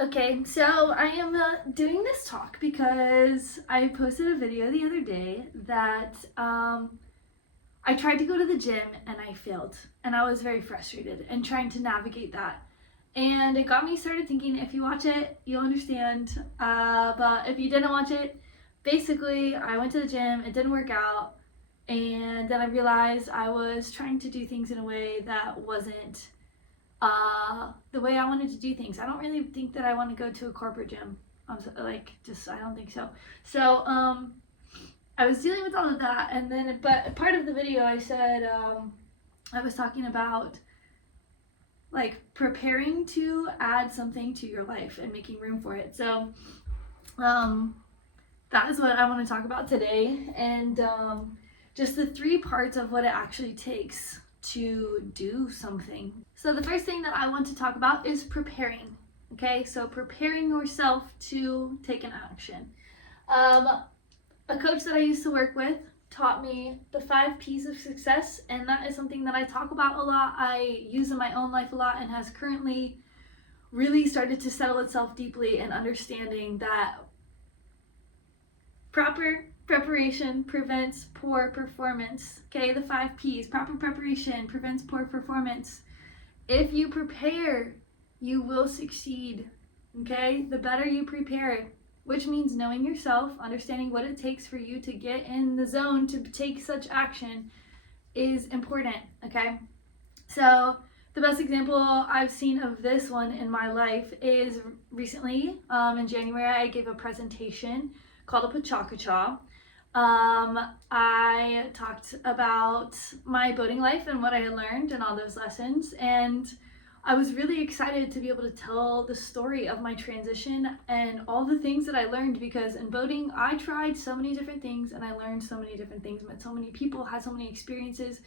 Okay, so I am doing this talk because I posted a video the other day that I tried to go to the gym and I failed. And I was very frustrated and trying to navigate that. And it got me started thinking, if you watch it, you'll understand. But if you didn't watch it, basically, I went to the gym, it didn't work out. And then I realized I was trying to do things in a way that wasn't the way I wanted to do things. I don't really think that I want to go to a corporate gym. I don't think so. So, I was dealing with all of that, and then, but part of the video I said, I was talking about like preparing to add something to your life and making room for it. So, that is what I want to talk about today, and just the three parts of what it actually takes to do something. So the first thing that I want to talk about is preparing. Okay, so preparing yourself to take an action. A coach that I used to work with taught me the 5 P's of success, and that is something that I talk about a lot. I use in my own life a lot, and has currently really started to settle itself deeply in understanding that proper preparation prevents poor performance. Okay, the 5 P's. Proper preparation prevents poor performance. If you prepare, you will succeed. Okay, the better you prepare, which means knowing yourself, understanding what it takes for you to get in the zone to take such action is important. Okay, so the best example I've seen of this one in my life is recently in January. I gave a presentation called a Pachakacha. I talked about my boating life and what I had learned and all those lessons, and I was really excited to be able to tell the story of my transition and all the things that I learned, because in boating I tried so many different things and I learned so many different things, met so many people, had so many experiences,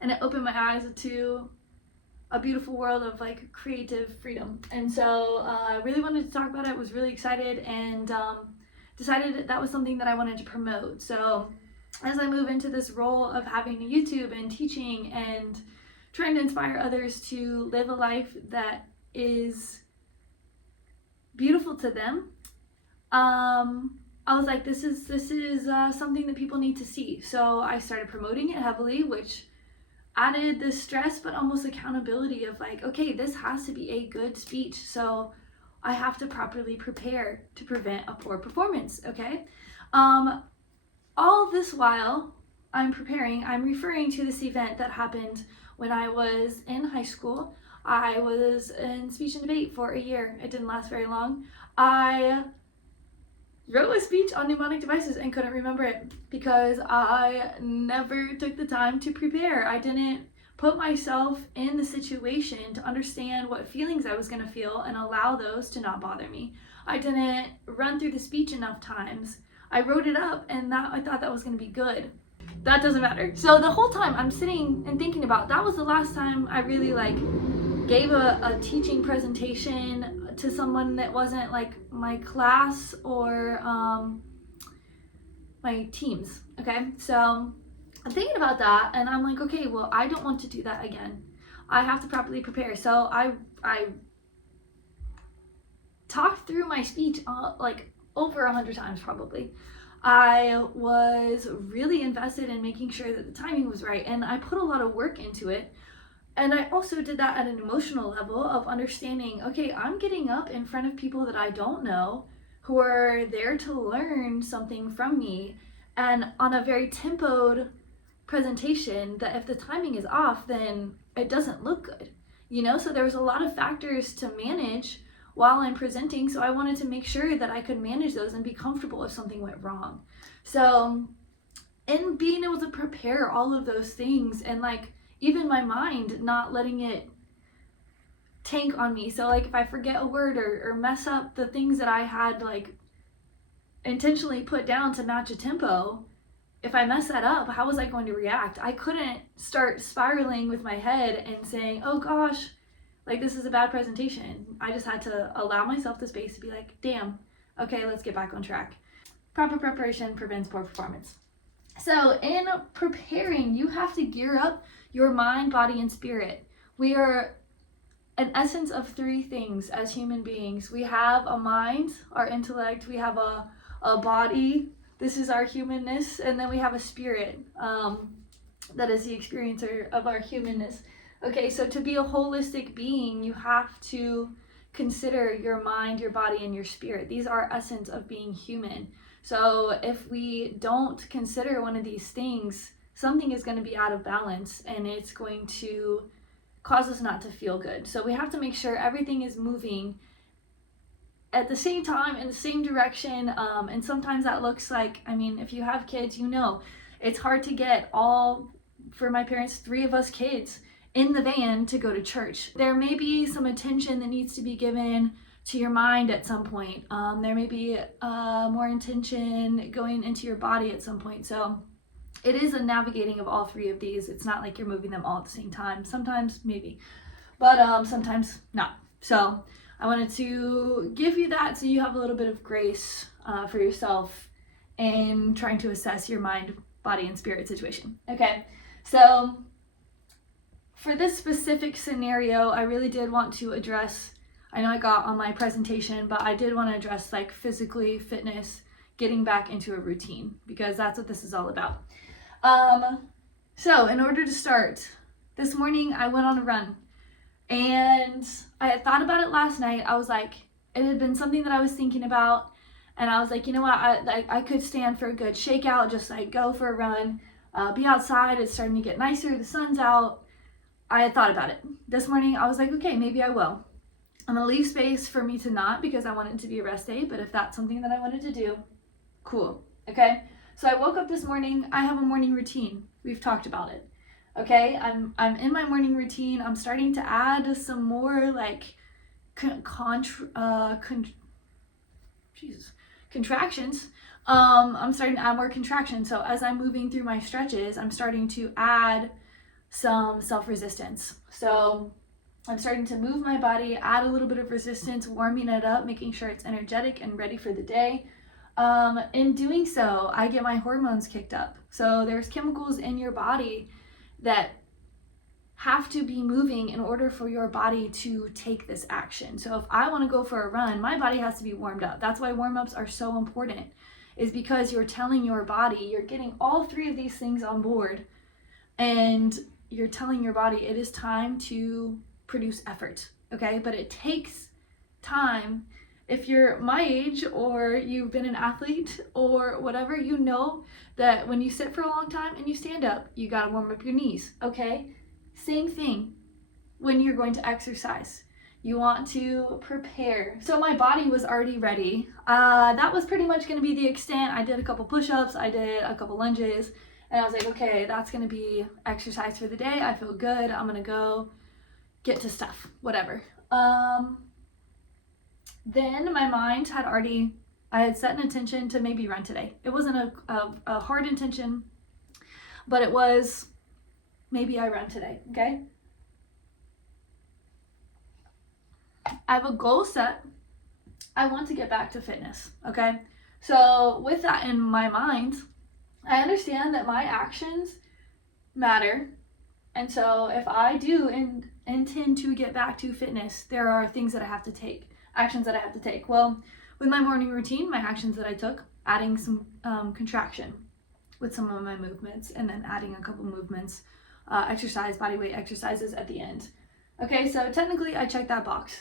and it opened my eyes to a beautiful world of like creative freedom. And so I really wanted to talk about it, was really excited, and decided that was something that I wanted to promote. So as I move into this role of having a YouTube and teaching and trying to inspire others to live a life that is beautiful to them, I was like, this is something that people need to see. So I started promoting it heavily, which added this stress but almost accountability of like, okay, this has to be a good speech, so I have to properly prepare to prevent a poor performance. Okay, all this while I'm preparing, I'm referring to this event that happened when I was in high school. I was in speech and debate for a year. It didn't last very long. I wrote a speech on mnemonic devices and couldn't remember it because I never took the time to prepare. I didn't put myself in the situation to understand what feelings I was going to feel and allow those to not bother me. I didn't run through the speech enough times. I wrote it up and I thought that was going to be good. That doesn't matter. So the whole time I'm sitting and thinking about, that was the last time I really like gave a teaching presentation to someone that wasn't like my class or my teams. Okay, so I'm thinking about that and I'm like, okay, well, I don't want to do that again. I have to properly prepare. So I talked through my speech like over 100 times probably. I was really invested in making sure that the timing was right, and I put a lot of work into it. And I also did that at an emotional level of understanding, okay, I'm getting up in front of people that I don't know who are there to learn something from me, and on a very tempoed presentation that if the timing is off, then it doesn't look good, you know? So there was a lot of factors to manage while I'm presenting, so I wanted to make sure that I could manage those and be comfortable if something went wrong. So in being able to prepare all of those things, and like even my mind not letting it tank on me. So like if I forget a word or mess up the things that I had like intentionally put down to match a tempo, if I mess that up, how was I going to react? I couldn't start spiraling with my head and saying, oh gosh, like this is a bad presentation. I just had to allow myself the space to be like, damn, okay, let's get back on track. Proper preparation prevents poor performance. So in preparing, you have to gear up your mind, body, and spirit. We are an essence of three things as human beings. We have a mind, our intellect, we have a body, this is our humanness, and then we have a spirit, that is the experiencer of our humanness. Okay, so to be a holistic being, you have to consider your mind, your body, and your spirit. These are essence of being human. So if we don't consider one of these things, something is going to be out of balance, and it's going to cause us not to feel good. So we have to make sure everything is moving at the same time in the same direction. And sometimes that looks like, I mean, if you have kids, you know, it's hard to get for my parents, 3 of us kids in the van to go to church. There may be some attention that needs to be given to your mind at some point. There may be more attention going into your body at some point. So it is a navigating of all 3 of these. It's not like you're moving them all at the same time. Sometimes maybe, but sometimes not. So I wanted to give you that so you have a little bit of grace for yourself in trying to assess your mind, body, and spirit situation. Okay, so for this specific scenario, I really did want to address, I know I got on my presentation, but I did want to address like physically, fitness, getting back into a routine, because that's what this is all about. So in order to start, this morning I went on a run, and I had thought about it last night. I was like, it had been something that I was thinking about, and I was like, you know what, I could stand for a good shakeout, just like go for a run, be outside. It's starting to get nicer, the sun's out. I had thought about it. This morning I was like, okay, maybe I will. I'm gonna leave space for me to not, because I want it to be a rest day, but if that's something that I wanted to do, cool. Okay, so I woke up this morning. I have a morning routine. We've talked about it. Okay, I'm in my morning routine. I'm starting to add some more like contractions. I'm starting to add more contractions. So as I'm moving through my stretches, I'm starting to add some self-resistance. So I'm starting to move my body, add a little bit of resistance, warming it up, making sure it's energetic and ready for the day. In doing so, I get my hormones kicked up. So there's chemicals in your body that have to be moving in order for your body to take this action. So if I want to go for a run, my body has to be warmed up. That's why warm-ups are so important, is because you're telling your body, you're getting all 3 of these things on board, and you're telling your body it is time to produce effort. Okay, but it takes time. If you're my age, or you've been an athlete or whatever, you know that when you sit for a long time and you stand up, you gotta warm up your knees. Okay, same thing when you're going to exercise. You want to prepare. So my body was already ready. That was pretty much gonna be the extent. I did a couple push-ups, I did a couple lunges, and I was like, okay, that's gonna be exercise for the day. I feel good. I'm gonna go get to stuff, whatever. Then my mind had I had set an intention to maybe run today. It wasn't a hard intention, but it was maybe I run today, okay? I have a goal set. I want to get back to fitness, okay? So with that in my mind, I understand that my actions matter. And so if I do intend to get back to fitness, there are things that I have to take, actions that I have to take. Well, with my morning routine, my actions that I took, adding some contraction with some of my movements, and then adding a couple movements, exercise, body weight exercises at the end. Okay, so technically I checked that box.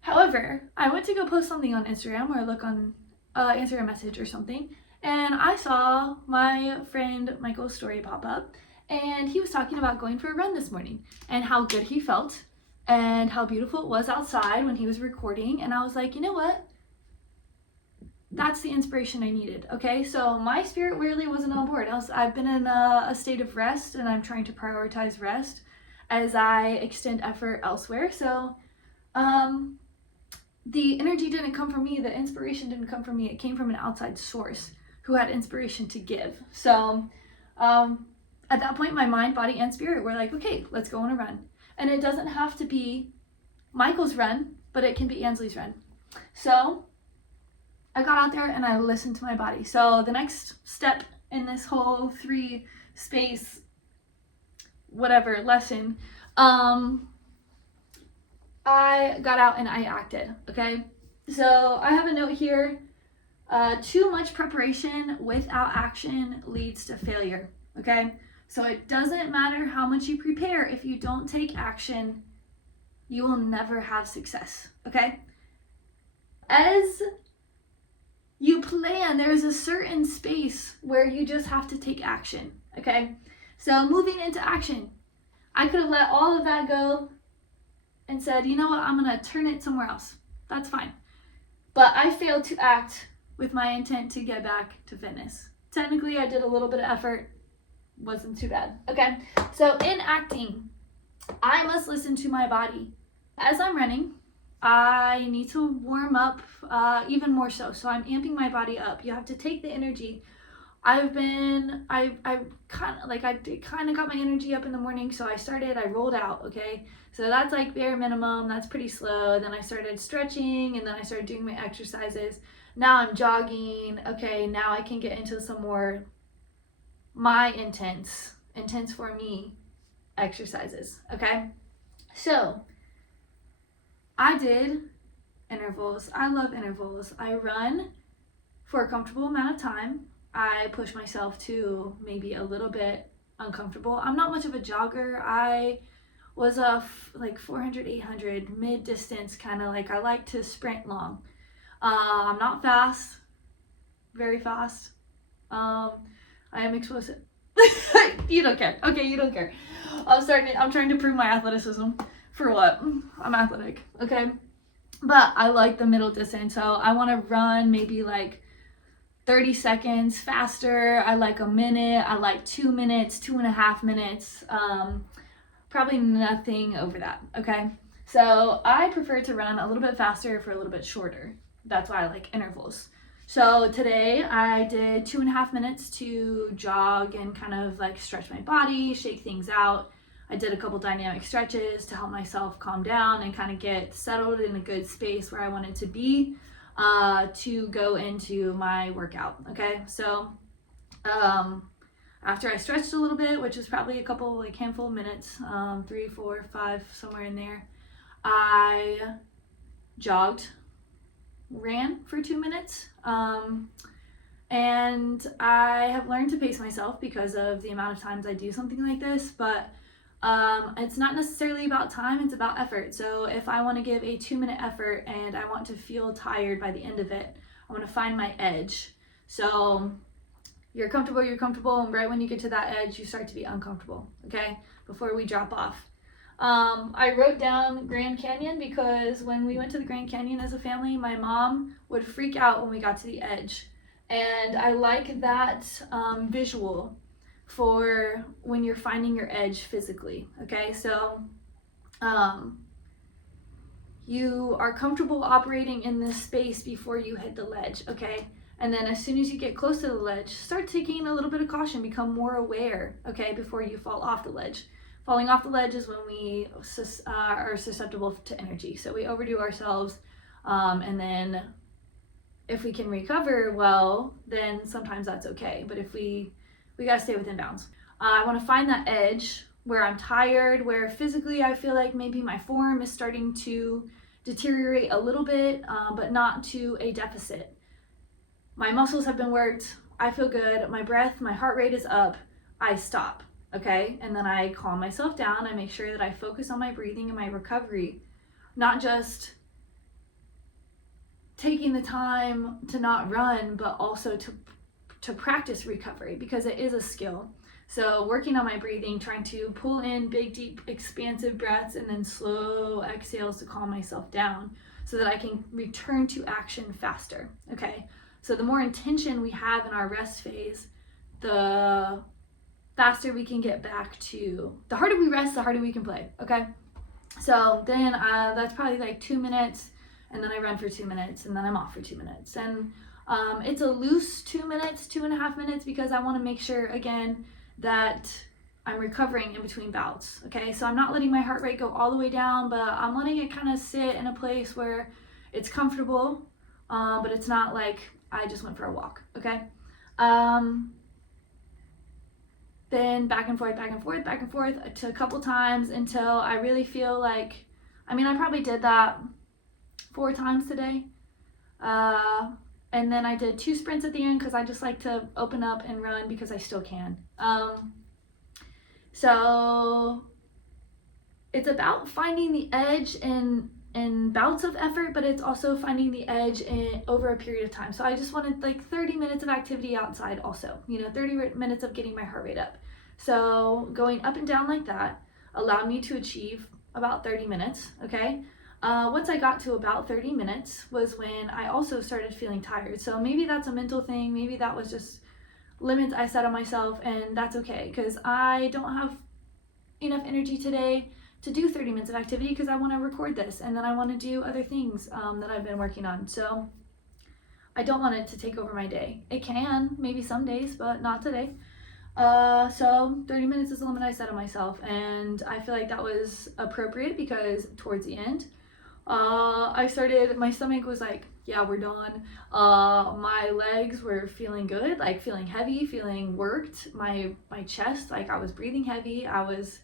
However, I went to go post something on Instagram, or look on Instagram message or something, and I saw my friend Michael's story pop up, and he was talking about going for a run this morning and how good he felt and how beautiful it was outside when he was recording. And I was like, you know what? That's the inspiration I needed. Okay, so my spirit really wasn't on board. I've been in a state of rest, and I'm trying to prioritize rest as I extend effort elsewhere. So the energy didn't come from me. The inspiration didn't come from me. It came from an outside source who had inspiration to give. So at that point, my mind, body, and spirit were like, okay, let's go on a run. And it doesn't have to be Michael's run, but it can be Ansley's run. So I got out there and I listened to my body. So the next step in this whole 3 space, whatever lesson, I got out and I acted, okay? So I have a note here. Too much preparation without action leads to failure, okay? So it doesn't matter how much you prepare. If you don't take action, you will never have success, okay? As you plan, there's a certain space where you just have to take action, okay? So moving into action, I could have let all of that go and said, you know what, I'm gonna turn it somewhere else. That's fine. But I failed to act with my intent to get back to fitness. Technically, I did a little bit of effort. Wasn't too bad, okay? So in acting, I must listen to my body. As I'm running, I need to warm up even more so. So I'm amping my body up. You have to take the energy. I kind of got my energy up in the morning. So I rolled out, okay? So that's like bare minimum. That's pretty slow. Then I started stretching and then I started doing my exercises. Now I'm jogging. Okay, now I can get into some more my intense for me exercises, okay? So I did intervals. I love intervals. I run for a comfortable amount of time. I push myself to maybe a little bit uncomfortable. I'm not much of a jogger. I was like 400, 800 mid-distance, kind of like I like to sprint long. I'm not fast, very fast. I am explosive. You don't care. Okay, you don't care. I'm trying to prove my athleticism. For what? I'm athletic, okay? But I like the middle distance, so I want to run maybe like 30 seconds faster. I like a minute. I like 2 minutes, 2.5 minutes. Probably nothing over that, okay? So I prefer to run a little bit faster for a little bit shorter. That's why I like intervals. So today I did 2.5 minutes to jog and kind of like stretch my body, shake things out. I did a couple dynamic stretches to help myself calm down and kind of get settled in a good space where I wanted to be to go into my workout, okay? So after I stretched a little bit, which is probably a couple, like handful of minutes, 3, 4, 5, somewhere in there, I jogged, ran for 2 minutes, and I have learned to pace myself because of the amount of times I do something like this, but it's not necessarily about time, it's about effort. So if I want to give a 2-minute effort and I want to feel tired by the end of it, I want to find my edge. So you're comfortable, and right when you get to that edge, you start to be uncomfortable, okay? Before we drop off. I wrote down Grand Canyon because when we went to the Grand Canyon as a family, my mom would freak out when we got to the edge. And I like that visual for when you're finding your edge physically, okay? So you are comfortable operating in this space before you hit the ledge, okay? And then as soon as you get close to the ledge, start taking a little bit of caution, become more aware, okay, before you fall off the ledge. Falling off the ledge is when we are susceptible to energy. So we overdo ourselves, and then if we can recover well, then sometimes that's okay. But if we gotta stay within bounds. I wanna find that edge where I'm tired, where physically I feel like maybe my form is starting to deteriorate a little bit, but not to a deficit. My muscles have been worked, I feel good, my breath, my heart rate is up, I stop, okay? And then I calm myself down, I make sure that I focus on my breathing and my recovery, not just taking the time to not run, but also to practice recovery, because it is a skill. So working on my breathing, trying to pull in big, deep, expansive breaths and then slow exhales to calm myself down so that I can return to action faster, okay? So the more intention we have in our rest phase, the faster we can get back to, the harder we rest, the harder we can play, okay? So then that's probably like 2 minutes, and then I run for 2 minutes, and then I'm off for 2 minutes. And it's a loose 2 minutes, 2.5 minutes, because I wanna make sure, again, that I'm recovering in between bouts, okay? So I'm not letting my heart rate go all the way down, but I'm letting it kind of sit in a place where it's comfortable, but it's not like I just went for a walk, okay? Then back and forth to a couple times until I really feel like I mean, I probably did that 4 times today. And then I did 2 sprints at the end because I just like to open up and run because I still can. So it's about finding the edge in bouts of effort, but it's also finding the edge over a period of time. So I just wanted like 30 minutes of activity outside also, 30 minutes of getting my heart rate up. So going up and down like that allowed me to achieve about 30 minutes, okay? Once I got to about 30 minutes was when I also started feeling tired. So maybe that's a mental thing, maybe that was just limits I set on myself, and that's okay because I don't have enough energy today to do 30 minutes of activity because I want to record this and then I want to do other things that I've been working on. So I don't want it to take over my day. It can, maybe some days, but not today. So 30 minutes is the limit I set on myself, and I feel like that was appropriate because towards the end, my stomach was like, yeah, we're done. My legs were feeling good, like feeling heavy, feeling worked. My chest, like I was breathing heavy. I was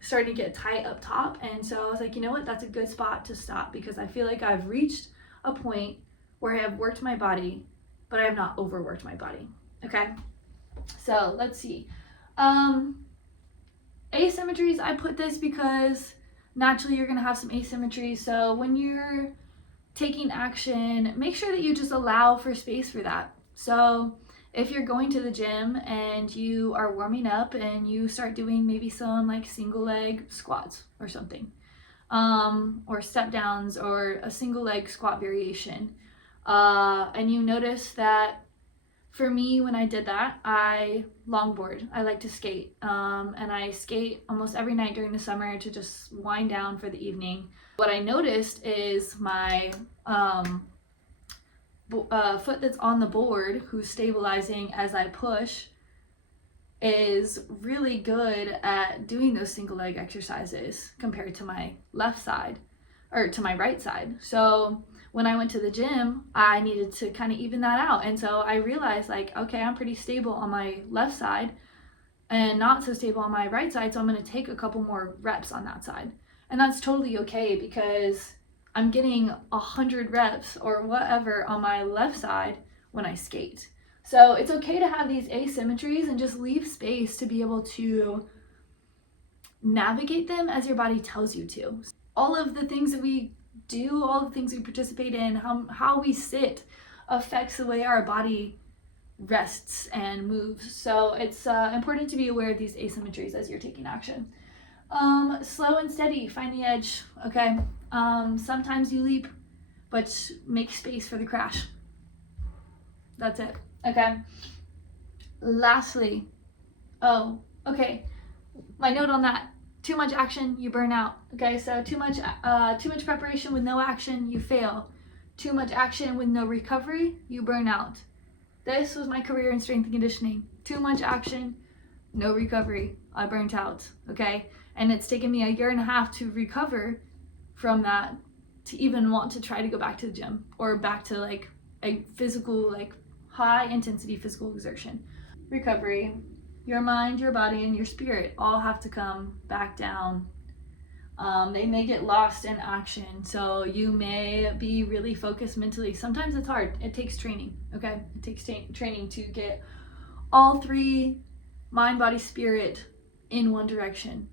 starting to get tight up top, and so I was like, you know what, that's a good spot to stop because I feel like I've reached a point where I have worked my body, but I have not overworked my body. Okay, so let's see. Asymmetries, I put this because naturally you're going to have some asymmetry. So when you're taking action, make sure that you just allow for space for that. So if you're going to the gym and you are warming up and you start doing maybe some like single leg squats or something, or step downs or a single leg squat variation, and you notice that for me, when I did that, I longboard. I like to skate, and I skate almost every night during the summer to just wind down for the evening. What I noticed is my foot that's on the board, who's stabilizing as I push, is really good at doing those single leg exercises compared to my left side or to my right side. So when I went to the gym, I needed to kind of even that out. And so I realized like, okay, I'm pretty stable on my left side and not so stable on my right side. So I'm going to take a couple more reps on that side. And that's totally okay because I'm getting 100 reps or whatever on my left side when I skate. So it's okay to have these asymmetries and just leave space to be able to navigate them as your body tells you to. All of the things that we do, all the things we participate in, how we sit affects the way our body rests and moves. So it's important to be aware of these asymmetries as you're taking action. Slow and steady, find the edge, okay? Sometimes you leap, but make space for the crash. That's it, okay? Lastly, my note on that, too much action, you burn out, okay? So too much preparation with no action, you fail. Too much action with no recovery, you burn out. This was my career in strength and conditioning. Too much action, no recovery, I burnt out, okay? And it's taken me 1.5 years to recover from that, to even want to try to go back to the gym or back to like a physical, like high intensity physical exertion. Recovery, your mind, your body, and your spirit all have to come back down. They may get lost in action, so you may be really focused mentally. Sometimes it's hard. It takes training, okay? It takes training to get all 3, mind, body, spirit, in one direction.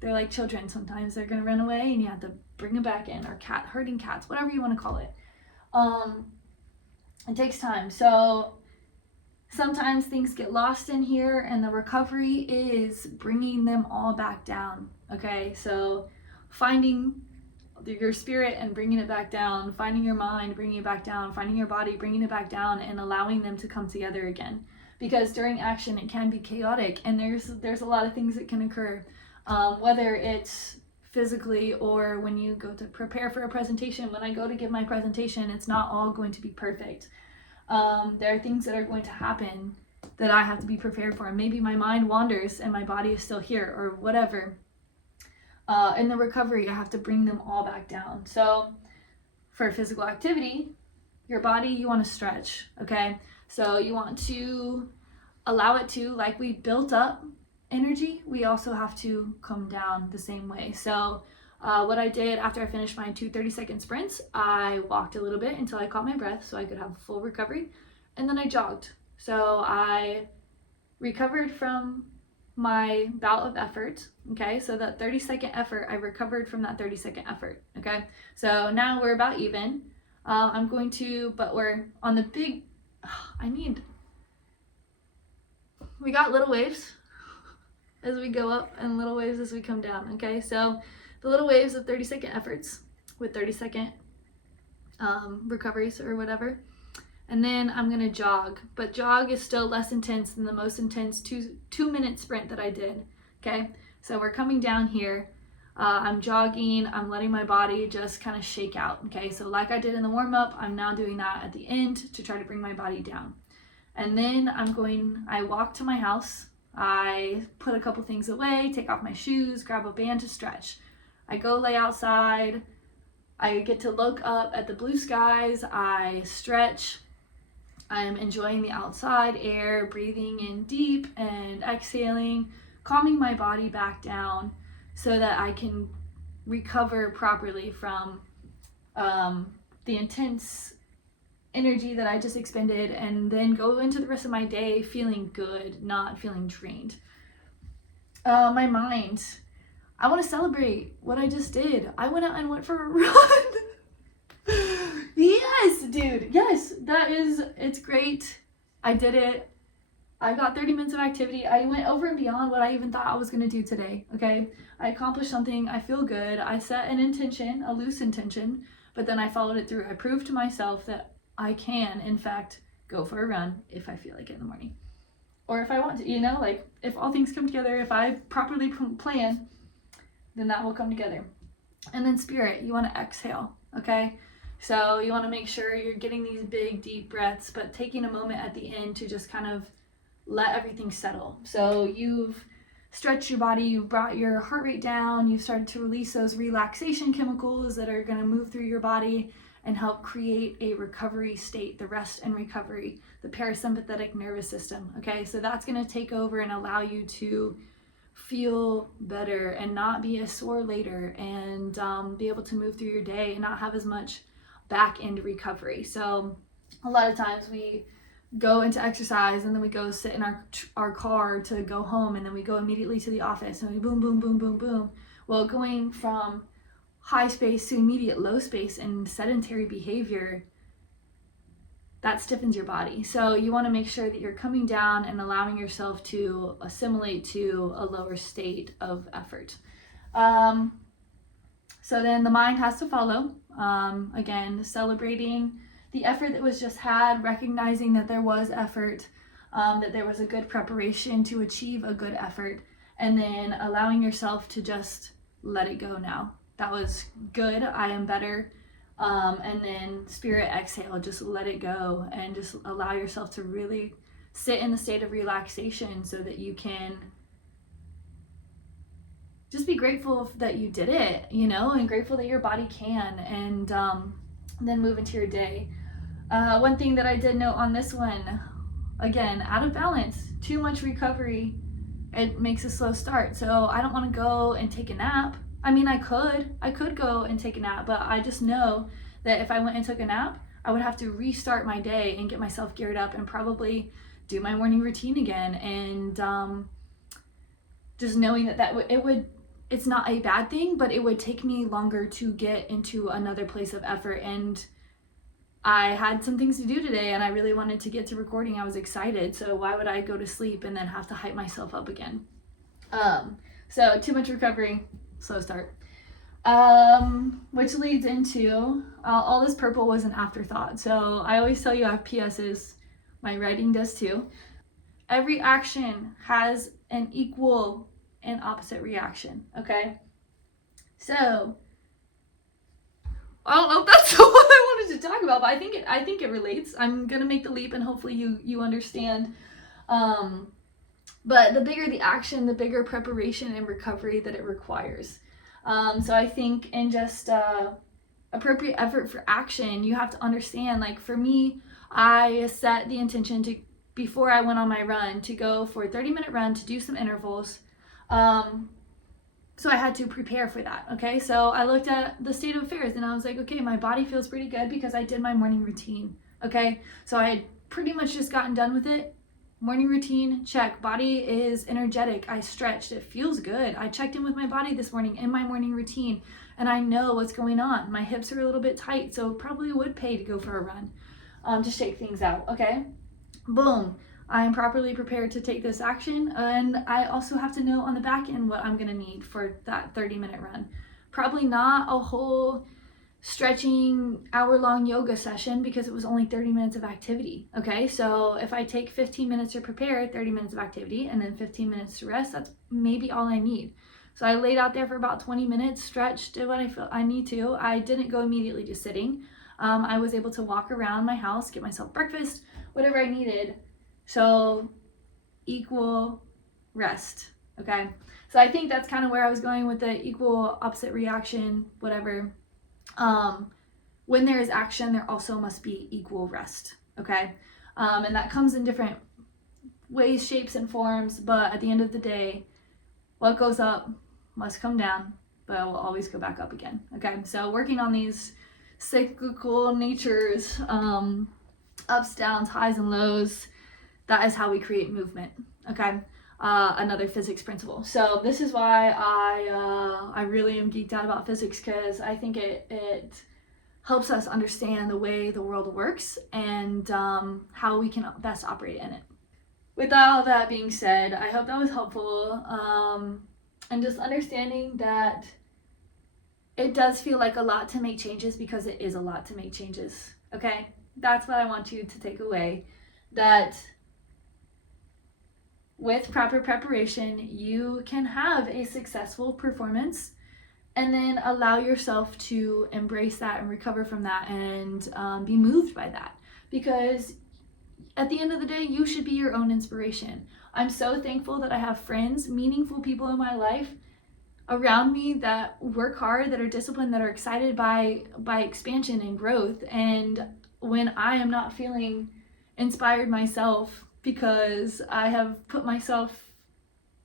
They're like children. Sometimes they're gonna run away and you have to bring them back in, or herding cats, whatever you want to call it. It takes time. So sometimes things get lost in here, and the recovery is bringing them all back down, okay? So finding your spirit and bringing it back down, finding your mind, bringing it back down, finding your body, bringing it back down, and allowing them to come together again. Because during action, it can be chaotic, and there's a lot of things that can occur, whether it's physically or when you go to prepare for a presentation. When I go to give my presentation, it's not all going to be perfect. There are things that are going to happen that I have to be prepared for. Maybe my mind wanders and my body is still here, or whatever. In the recovery, I have to bring them all back down. So for physical activity, your body, you want to stretch, okay? So you want to allow it to, like we built up energy, we also have to come down the same way. So What I did after I finished my 2 30-second sprints, I walked a little bit until I caught my breath so I could have full recovery, and then I jogged. So I recovered from my bout of effort, okay? So that 30-second effort, I recovered from that 30-second effort, okay? So now we're about even. But we're on the big, we got little waves as we go up and little waves as we come down, okay? So the little waves of 30-second efforts with 30-second recoveries or whatever. And then I'm gonna jog, but jog is still less intense than the most intense 2-minute sprint that I did, okay? So we're coming down here. I'm jogging, I'm letting my body just kind of shake out, okay? So like I did in the warm-up, I'm now doing that at the end to try to bring my body down. And then I walk to my house, I put a couple things away, take off my shoes, grab a band to stretch. I go lay outside, I get to look up at the blue skies, I stretch, I am enjoying the outside air, breathing in deep and exhaling, calming my body back down so that I can recover properly from the intense energy that I just expended, and then go into the rest of my day feeling good, not feeling drained. My mind, I want to celebrate what I just did. I went out and went for a run. Yes, dude. Yes, it's great. I did it. I got 30 minutes of activity. I went over and beyond what I even thought I was going to do today, okay? I accomplished something. I feel good. I set an intention, a loose intention, but then I followed it through. I proved to myself that I can, in fact, go for a run if I feel like it in the morning. Or if I want to, like if all things come together, if I properly plan, then that will come together. And then spirit, you want to exhale, okay? So you want to make sure you're getting these big, deep breaths, but taking a moment at the end to just kind of let everything settle. So you've stretched your body, you've brought your heart rate down, you've started to release those relaxation chemicals that are going to move through your body and help create a recovery state, the rest and recovery, the parasympathetic nervous system, okay? So that's going to take over and allow you to feel better and not be as sore later, and be able to move through your day and not have as much back end recovery. So a lot of times we go into exercise and then we go sit in our car to go home, and then we go immediately to the office and we boom, boom, boom, boom, boom. Well, going from high space to immediate low space and sedentary behavior, that stiffens your body. So you want to make sure that you're coming down and allowing yourself to assimilate to a lower state of effort. So then the mind has to follow. Again, celebrating the effort that was just had, recognizing that there was effort, that there was a good preparation to achieve a good effort, and then allowing yourself to just let it go now. That was good, I am better. And then spirit, exhale, just let it go and just allow yourself to really sit in the state of relaxation so that you can just be grateful that you did it, and grateful that your body can, and then move into your day. One thing that I did note on this one, again, out of balance, too much recovery, it makes a slow start. So I don't want to go and take a nap. I mean, I could go and take a nap, but I just know that if I went and took a nap, I would have to restart my day and get myself geared up and probably do my morning routine again. And just knowing that it's not a bad thing, but it would take me longer to get into another place of effort. And I had some things to do today and I really wanted to get to recording. I was excited. So why would I go to sleep and then have to hype myself up again? So too much recovery, slow start. Which leads into, all this purple was an afterthought. So I always tell you I have PSs. My writing does too. Every action has an equal and opposite reaction, okay? So I don't know if that's what I wanted to talk about, but I think it relates. I'm gonna make the leap and hopefully you understand. But the bigger the action, the bigger preparation and recovery that it requires. So I think in just appropriate effort for action, you have to understand, like for me, I set the intention to, before I went on my run, to go for a 30-minute run, to do some intervals. So I had to prepare for that, okay? So I looked at the state of affairs and I was like, okay, my body feels pretty good because I did my morning routine, okay? So I had pretty much just gotten done with it. Morning routine, check. Body is energetic. I stretched. It feels good. I checked in with my body this morning in my morning routine and I know what's going on. My hips are a little bit tight, so it probably would pay to go for a run to shake things out, okay? Boom. I am properly prepared to take this action, and I also have to know on the back end what I'm gonna need for that 30-minute run. Probably not a whole stretching hour-long yoga session because it was only 30 minutes of activity, okay? So if I take 15 minutes to prepare, 30 minutes of activity, and then 15 minutes to rest, that's maybe all I need. So I laid out there for about 20 minutes, stretched, did what I feel I need to. I didn't go immediately to sitting. I was able to walk around my house, get myself breakfast, whatever I needed. So equal rest, okay? So I think that's kind of where I was going with the equal opposite reaction, whatever. When there is action, there also must be equal rest, okay? And that comes in different ways, shapes, and forms, but at the end of the day, what goes up must come down, but it will always go back up again, okay? So working on these cyclical natures, ups, downs, highs, and lows, that is how we create movement, okay? Another physics principle. So this is why I really am geeked out about physics, because I think it helps us understand the way the world works and how we can best operate in it. With all that being said, I hope that was helpful, and just understanding that it does feel like a lot to make changes, because it is a lot to make changes, okay? That's what I want you to take away, that with proper preparation, you can have a successful performance, and then allow yourself to embrace that and recover from that and be moved by that. Because at the end of the day, you should be your own inspiration. I'm so thankful that I have friends, meaningful people in my life around me that work hard, that are disciplined, that are excited by expansion and growth. And when I am not feeling inspired myself because I have put myself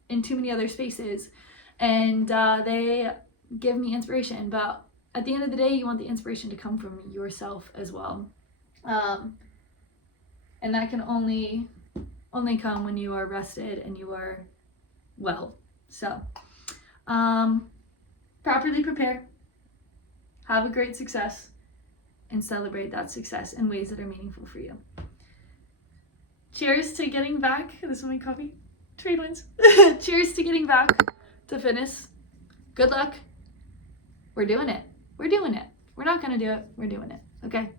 in too many other spaces, and they give me inspiration, but at the end of the day, you want the inspiration to come from yourself as well, and that can only come when you are rested and you are well. So properly prepare, have a great success, and celebrate that success in ways that are meaningful for you. Cheers to getting back. This is my coffee. Trade wins. Cheers to getting back to fitness. Good luck. We're doing it. We're doing it. We're not going to do it. We're doing it. Okay?